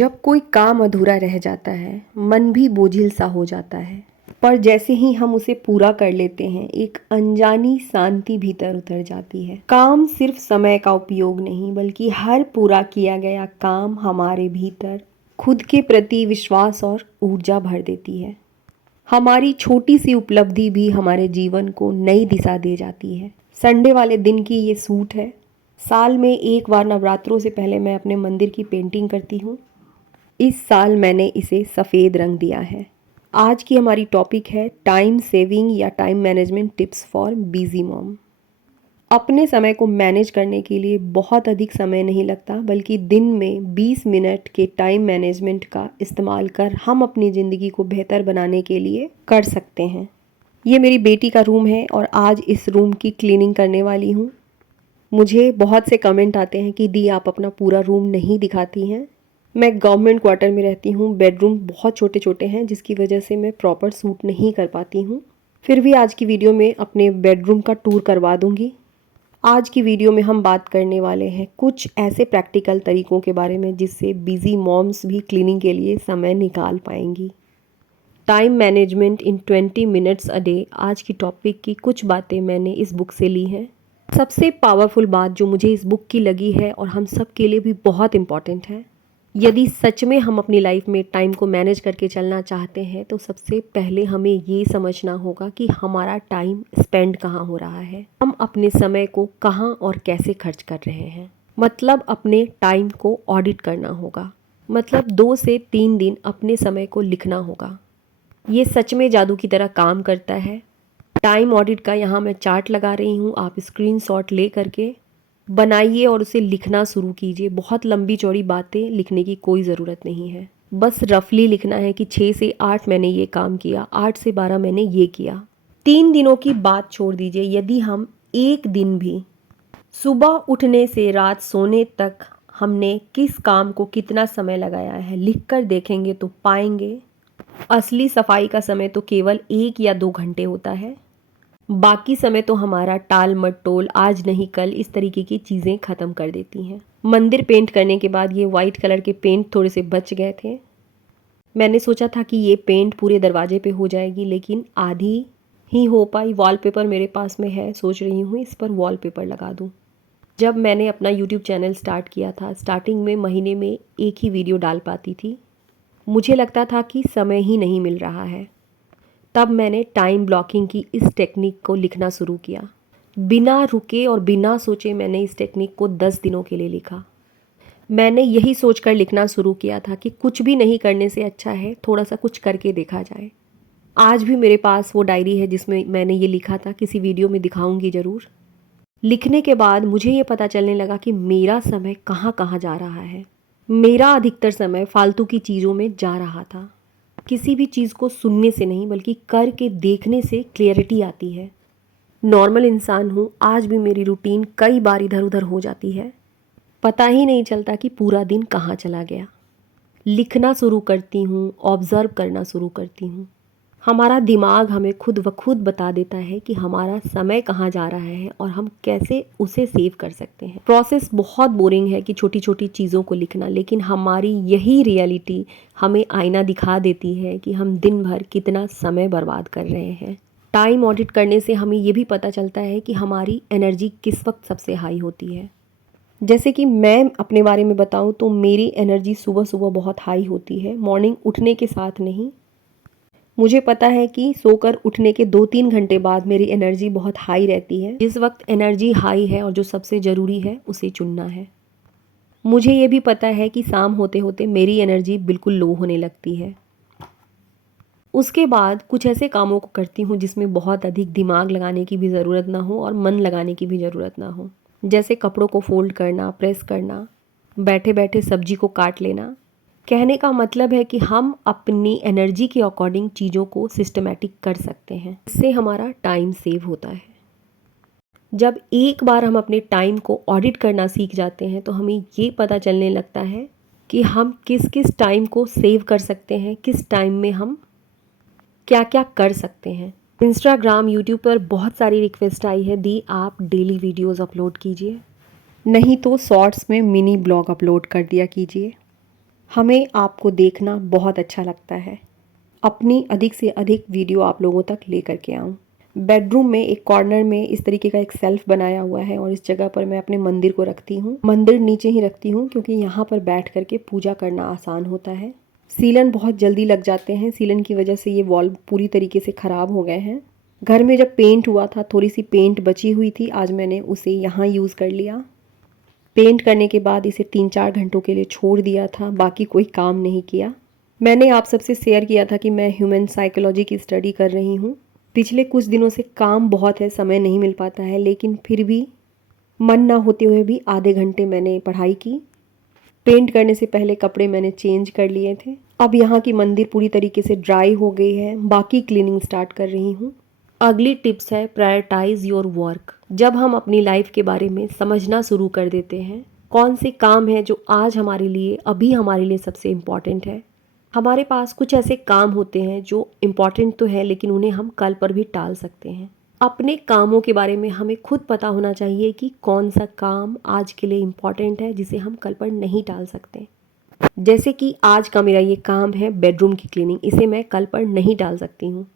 जब कोई काम अधूरा रह जाता है, मन भी बोझिल सा हो जाता है। पर जैसे ही हम उसे पूरा कर लेते हैं, एक अनजानी शांति भीतर उतर जाती है। काम सिर्फ समय का उपयोग नहीं, बल्कि हर पूरा किया गया काम हमारे भीतर खुद के प्रति विश्वास और ऊर्जा भर देती है। हमारी छोटी सी उपलब्धि भी हमारे जीवन को नई दिशा दे जाती है। संडे वाले दिन की ये सूट है। साल में एक बार नवरात्रों से पहले मैं अपने मंदिर की पेंटिंग करती हूँ। इस साल मैंने इसे सफ़ेद रंग दिया है। आज की हमारी टॉपिक है टाइम सेविंग या time management tips for busy mom. अपने समय को मैनेज करने के लिए बहुत अधिक समय नहीं लगता, बल्कि दिन में 20 मिनट के टाइम मैनेजमेंट का इस्तेमाल कर हम अपनी ज़िंदगी को बेहतर बनाने के लिए कर सकते हैं। ये मेरी बेटी का रूम है और आज इस रूम की क्लीनिंग करने वाली हूँ। मुझे बहुत से कमेंट आते हैं कि दी आप अपना पूरा रूम नहीं दिखाती हैं। मैं गवर्नमेंट क्वार्टर में रहती हूँ, बेडरूम बहुत छोटे छोटे हैं जिसकी वजह से मैं प्रॉपर सूट नहीं कर पाती हूँ। फिर भी आज की वीडियो में अपने बेडरूम का टूर करवा दूँगी। आज की वीडियो में हम बात करने वाले हैं कुछ ऐसे प्रैक्टिकल तरीकों के बारे में जिससे बिजी मॉम्स भी क्लीनिंग के लिए समय निकाल पाएंगी। Time management in 20 minutes a day आज की टॉपिक की कुछ बातें मैंने इस बुक से ली हैं। सबसे पावरफुल बात जो मुझे इस बुक की लगी है और हम सब के लिए भी बहुत इम्पॉर्टेंट है, यदि सच में हम अपनी लाइफ में टाइम को मैनेज करके चलना चाहते हैं तो सबसे पहले हमें ये समझना होगा कि हमारा टाइम स्पेंड कहाँ हो रहा है, हम अपने समय को कहाँ और कैसे खर्च कर रहे हैं। मतलब अपने टाइम को ऑडिट करना होगा। मतलब 2 से 3 दिन अपने समय को लिखना होगा। ये सच में जादू की तरह काम करता है। टाइम ऑडिट का यहाँ मैं चार्ट लगा रही हूँ, आप स्क्रीनशॉट ले करके बनाइए और उसे लिखना शुरू कीजिए। बहुत लंबी चौड़ी बातें लिखने की कोई ज़रूरत नहीं है, बस रफली लिखना है कि 6 से 8 मैंने ये काम किया, 8 से 12 मैंने ये किया। 3 दिनों की बात छोड़ दीजिए, यदि हम एक दिन भी सुबह उठने से रात सोने तक हमने किस काम को कितना समय लगाया है लिख कर देखेंगे तो पाएंगे असली सफाई का समय तो केवल 1 या 2 घंटे होता है। बाकी समय तो हमारा टाल मटोल, आज नहीं कल, इस तरीके की चीज़ें ख़त्म कर देती हैं। मंदिर पेंट करने के बाद ये वाइट कलर के पेंट थोड़े से बच गए थे। मैंने सोचा था कि ये पेंट पूरे दरवाजे पे हो जाएगी, लेकिन आधी ही हो पाई। वॉलपेपर मेरे पास में है, सोच रही हूँ इस पर वॉलपेपर लगा दूँ। जब मैंने अपना यूट्यूब चैनल स्टार्ट किया था, स्टार्टिंग में महीने में 1 ही वीडियो डाल पाती थी। मुझे लगता था कि समय ही नहीं मिल रहा है। तब मैंने टाइम ब्लॉकिंग की इस टेक्निक को लिखना शुरू किया। बिना रुके और बिना सोचे मैंने इस टेक्निक को 10 दिनों के लिए लिखा। मैंने यही सोचकर लिखना शुरू किया था कि कुछ भी नहीं करने से अच्छा है थोड़ा सा कुछ करके देखा जाए। आज भी मेरे पास वो डायरी है जिसमें मैंने ये लिखा था, किसी वीडियो में दिखाऊंगी ज़रूर। लिखने के बाद मुझे ये पता चलने लगा कि मेरा समय कहाँ कहाँ जा रहा है। मेरा अधिकतर समय फालतू की चीज़ों में जा रहा था। किसी भी चीज़ को सुनने से नहीं बल्कि करके देखने से क्लियरिटी आती है। नॉर्मल इंसान हूँ, आज भी मेरी रूटीन कई बार इधर उधर हो जाती है, पता ही नहीं चलता कि पूरा दिन कहाँ चला गया। लिखना शुरू करती हूँ, ऑब्ज़र्व करना शुरू करती हूँ। हमारा दिमाग हमें खुद ब खुद बता देता है कि हमारा समय कहाँ जा रहा है और हम कैसे उसे सेव कर सकते हैं। प्रोसेस बहुत बोरिंग है कि छोटी छोटी चीज़ों को लिखना, लेकिन हमारी यही रियलिटी हमें आईना दिखा देती है कि हम दिन भर कितना समय बर्बाद कर रहे हैं। टाइम ऑडिट करने से हमें ये भी पता चलता है कि हमारी एनर्जी किस वक्त सबसे हाई होती है। जैसे कि मैं अपने बारे में बताऊँ तो मेरी एनर्जी सुबह सुबह बहुत हाई होती है, मॉर्निंग उठने के साथ नहीं। मुझे पता है कि सोकर उठने के 2-3 घंटे बाद मेरी एनर्जी बहुत हाई रहती है। जिस वक्त एनर्जी हाई है और जो सबसे ज़रूरी है उसे चुनना है। मुझे ये भी पता है कि शाम होते होते मेरी एनर्जी बिल्कुल लो होने लगती है। उसके बाद कुछ ऐसे कामों को करती हूँ जिसमें बहुत अधिक दिमाग लगाने की भी ज़रूरत ना हो और मन लगाने की भी ज़रूरत ना हो। जैसे कपड़ों को फोल्ड करना, प्रेस करना, बैठे बैठे सब्जी को काट लेना। कहने का मतलब है कि हम अपनी एनर्जी के अकॉर्डिंग चीज़ों को सिस्टमैटिक कर सकते हैं। इससे हमारा टाइम सेव होता है। जब एक बार हम अपने टाइम को ऑडिट करना सीख जाते हैं तो हमें ये पता चलने लगता है कि हम किस किस टाइम को सेव कर सकते हैं, किस टाइम में हम क्या क्या कर सकते हैं। इंस्टाग्राम, यूट्यूब पर बहुत सारी रिक्वेस्ट आई है, दी आप डेली वीडियोज़ अपलोड कीजिए, नहीं तो शॉर्ट्स में मिनी ब्लॉग अपलोड कर दिया कीजिए। हमें आपको देखना बहुत अच्छा लगता है। अपनी अधिक से अधिक वीडियो आप लोगों तक लेकर के आऊँ। बेडरूम में एक कॉर्नर में इस तरीके का एक सेल्फ बनाया हुआ है और इस जगह पर मैं अपने मंदिर को रखती हूँ। मंदिर नीचे ही रखती हूँ क्योंकि यहाँ पर बैठ करके पूजा करना आसान होता है। सीलन बहुत जल्दी लग जाते हैं, सीलन की वजह से ये वॉल पूरी तरीके से ख़राब हो गए हैं। घर में जब पेंट हुआ था थोड़ी सी पेंट बची हुई थी, आज मैंने उसे यहाँ यूज़ कर लिया। पेंट करने के बाद इसे 3-4 घंटों के लिए छोड़ दिया था, बाकी कोई काम नहीं किया। मैंने आप सबसे शेयर किया था कि मैं ह्यूमन साइकोलॉजी की स्टडी कर रही हूँ। पिछले कुछ दिनों से काम बहुत है, समय नहीं मिल पाता है, लेकिन फिर भी मन ना होते हुए भी आधे घंटे मैंने पढ़ाई की। पेंट करने से पहले कपड़े मैंने चेंज कर लिए थे। अब यहाँ की मंदिर पूरी तरीके से ड्राई हो गई है, बाकी क्लीनिंग स्टार्ट कर रही हूँ। अगली टिप्स है प्रायोरिटाइज योर वर्क। जब हम अपनी लाइफ के बारे में समझना शुरू कर देते हैं, कौन से काम है जो आज हमारे लिए अभी हमारे लिए सबसे इम्पॉर्टेंट है। हमारे पास कुछ ऐसे काम होते हैं जो इम्पॉर्टेंट तो है लेकिन उन्हें हम कल पर भी टाल सकते हैं। अपने कामों के बारे में हमें खुद पता होना चाहिए कि कौन सा काम आज के लिए इम्पॉर्टेंट है जिसे हम कल पर नहीं टाल सकते। जैसे कि आज का मेरा ये काम है बेडरूम की क्लीनिंग, इसे मैं कल पर नहीं टाल सकती हूँ।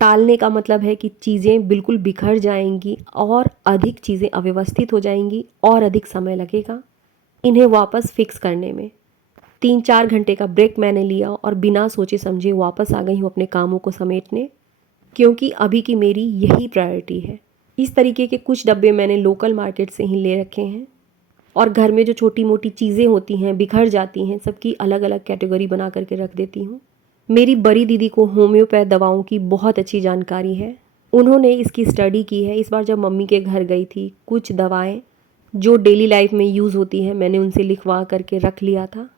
टालने का मतलब है कि चीज़ें बिल्कुल बिखर जाएंगी और अधिक चीज़ें अव्यवस्थित हो जाएंगी और अधिक समय लगेगा इन्हें वापस फिक्स करने में। 3-4 घंटे का ब्रेक मैंने लिया और बिना सोचे समझे वापस आ गई हूँ अपने कामों को समेटने, क्योंकि अभी की मेरी यही प्रायोरिटी है। इस तरीके के कुछ डब्बे मैंने लोकल मार्केट से ही ले रखे हैं और घर में जो छोटी मोटी चीज़ें होती हैं बिखर जाती हैं, सबकी अलग अलग कैटेगरी बना करके रख देती हूँ। मेरी बड़ी दीदी को होम्योपैथ दवाओं की बहुत अच्छी जानकारी है, उन्होंने इसकी स्टडी की है। इस बार जब मम्मी के घर गई थी, कुछ दवाएं जो डेली लाइफ में यूज़ होती हैं मैंने उनसे लिखवा करके रख लिया था।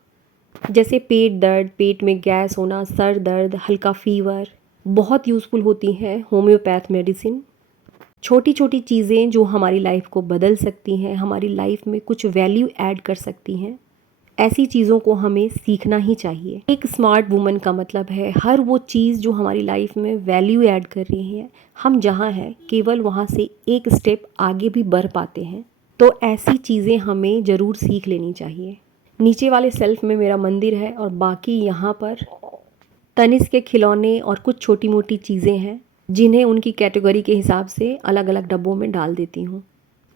जैसे पेट दर्द, पेट में गैस होना, सर दर्द, हल्का फीवर, बहुत यूज़फुल होती हैं होम्योपैथ मेडिसिन। छोटी छोटी चीज़ें जो हमारी लाइफ को बदल सकती हैं, हमारी लाइफ में कुछ वैल्यू ऐड कर सकती हैं, ऐसी चीज़ों को हमें सीखना ही चाहिए। एक स्मार्ट वुमन का मतलब है हर वो चीज़ जो हमारी लाइफ में वैल्यू ऐड कर रही है, हम जहाँ हैं केवल वहाँ से एक स्टेप आगे भी बढ़ पाते हैं। तो ऐसी चीज़ें हमें ज़रूर सीख लेनी चाहिए। नीचे वाले सेल्फ में मेरा मंदिर है और बाकी यहाँ पर तनिष्क के खिलौने और कुछ छोटी मोटी चीज़ें हैं जिन्हें उनकी कैटेगरी के हिसाब से अलग अलग डब्बों में डाल देती हूँ।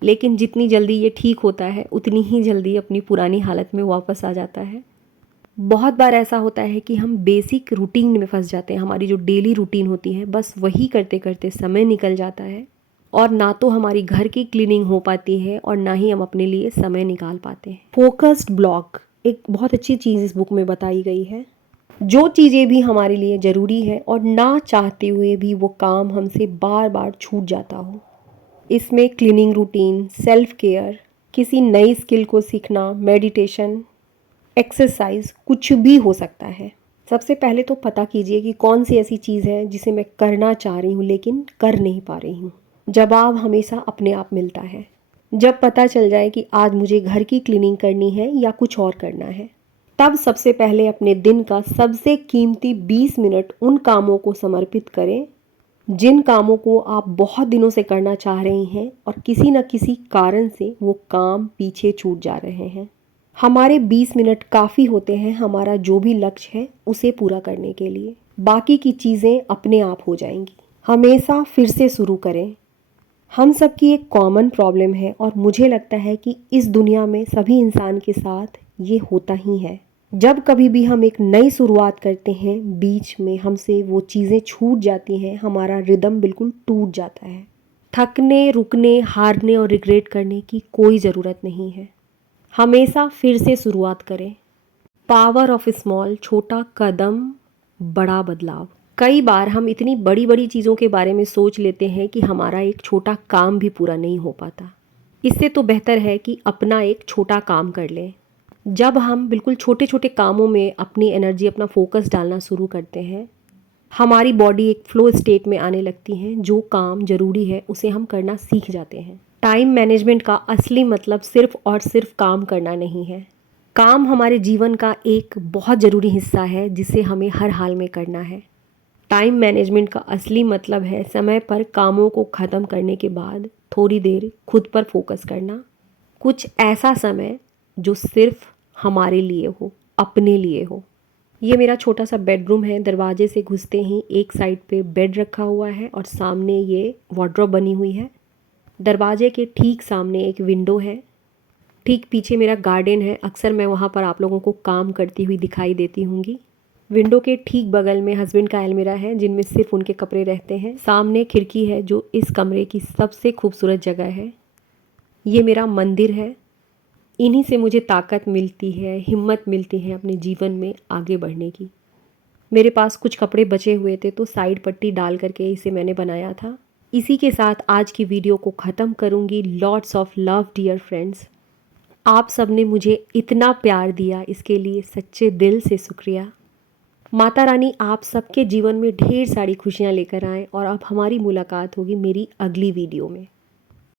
लेकिन जितनी जल्दी ये ठीक होता है उतनी ही जल्दी अपनी पुरानी हालत में वापस आ जाता है। बहुत बार ऐसा होता है कि हम बेसिक रूटीन में फंस जाते हैं, हमारी जो डेली रूटीन होती है बस वही करते करते समय निकल जाता है और ना तो हमारी घर की क्लीनिंग हो पाती है और ना ही हम अपने लिए समय निकाल पाते हैं। फोकस्ड ब्लॉक एक बहुत अच्छी चीज़ इस बुक में बताई गई है। जो चीज़ें भी हमारे लिए ज़रूरी है और ना चाहते हुए भी वो काम हमसे बार बार छूट जाता हो, इसमें क्लीनिंग रूटीन, सेल्फ केयर, किसी नई स्किल को सीखना, मेडिटेशन, एक्सरसाइज, कुछ भी हो सकता है। सबसे पहले तो पता कीजिए कि कौन सी ऐसी चीज़ है जिसे मैं करना चाह रही हूँ लेकिन कर नहीं पा रही हूँ। जवाब हमेशा अपने आप मिलता है। जब पता चल जाए कि आज मुझे घर की क्लीनिंग करनी है या कुछ और करना है, तब सबसे पहले अपने दिन का सबसे कीमती 20 मिनट उन कामों को समर्पित करें जिन कामों को आप बहुत दिनों से करना चाह रही हैं और किसी न किसी कारण से वो काम पीछे छूट जा रहे हैं। हमारे 20 मिनट काफ़ी होते हैं हमारा जो भी लक्ष्य है उसे पूरा करने के लिए। बाकी की चीज़ें अपने आप हो जाएंगी। हमेशा फिर से शुरू करें। हम सबकी एक कॉमन प्रॉब्लम है और मुझे लगता है कि इस दुनिया में सभी इंसान के साथ ये होता ही है। जब कभी भी हम एक नई शुरुआत करते हैं, बीच में हमसे वो चीज़ें छूट जाती हैं, हमारा रिदम बिल्कुल टूट जाता है। थकने, रुकने, हारने और रिग्रेट करने की कोई ज़रूरत नहीं है। हमेशा फिर से शुरुआत करें। पावर ऑफ स्मॉल, छोटा कदम बड़ा बदलाव। कई बार हम इतनी बड़ी बड़ी चीज़ों के बारे में सोच लेते हैं कि हमारा एक छोटा काम भी पूरा नहीं हो पाता। इससे तो बेहतर है कि अपना एक छोटा काम कर लें। जब हम बिल्कुल छोटे छोटे कामों में अपनी एनर्जी, अपना फोकस डालना शुरू करते हैं, हमारी बॉडी एक फ्लो स्टेट में आने लगती है। जो काम ज़रूरी है उसे हम करना सीख जाते हैं। टाइम मैनेजमेंट का असली मतलब सिर्फ और सिर्फ काम करना नहीं है। काम हमारे जीवन का एक बहुत ज़रूरी हिस्सा है जिसे हमें हर हाल में करना है। टाइम मैनेजमेंट का असली मतलब है समय पर कामों को ख़त्म करने के बाद थोड़ी देर खुद पर फोकस करना। कुछ ऐसा समय जो सिर्फ हमारे लिए हो। अपने लिए हो। ये मेरा छोटा सा बेडरूम है। दरवाजे से घुसते ही एक साइड पे बेड रखा हुआ है और सामने ये वार्डरोब बनी हुई है। दरवाजे के ठीक सामने एक विंडो है। ठीक पीछे मेरा गार्डन है। अक्सर मैं वहाँ पर आप लोगों को काम करती हुई दिखाई देती होंगी। विंडो के ठीक बगल में हस्बैंड का अलमीरा है जिनमें सिर्फ उनके कपड़े रहते हैं। सामने खिड़की है जो इस कमरे की सबसे खूबसूरत जगह है। ये मेरा मंदिर है। इन्हीं से मुझे ताकत मिलती है, हिम्मत मिलती है अपने जीवन में आगे बढ़ने की। मेरे पास कुछ कपड़े बचे हुए थे तो साइड पट्टी डाल करके इसे मैंने बनाया था। इसी के साथ आज की वीडियो को ख़त्म करूँगी। Lots of love dear friends. आप सब ने मुझे इतना प्यार दिया, इसके लिए सच्चे दिल से शुक्रिया। माता रानी आप सबके जीवन में ढेर सारी खुशियाँ लेकर आएँ और अब हमारी मुलाकात होगी मेरी अगली वीडियो में।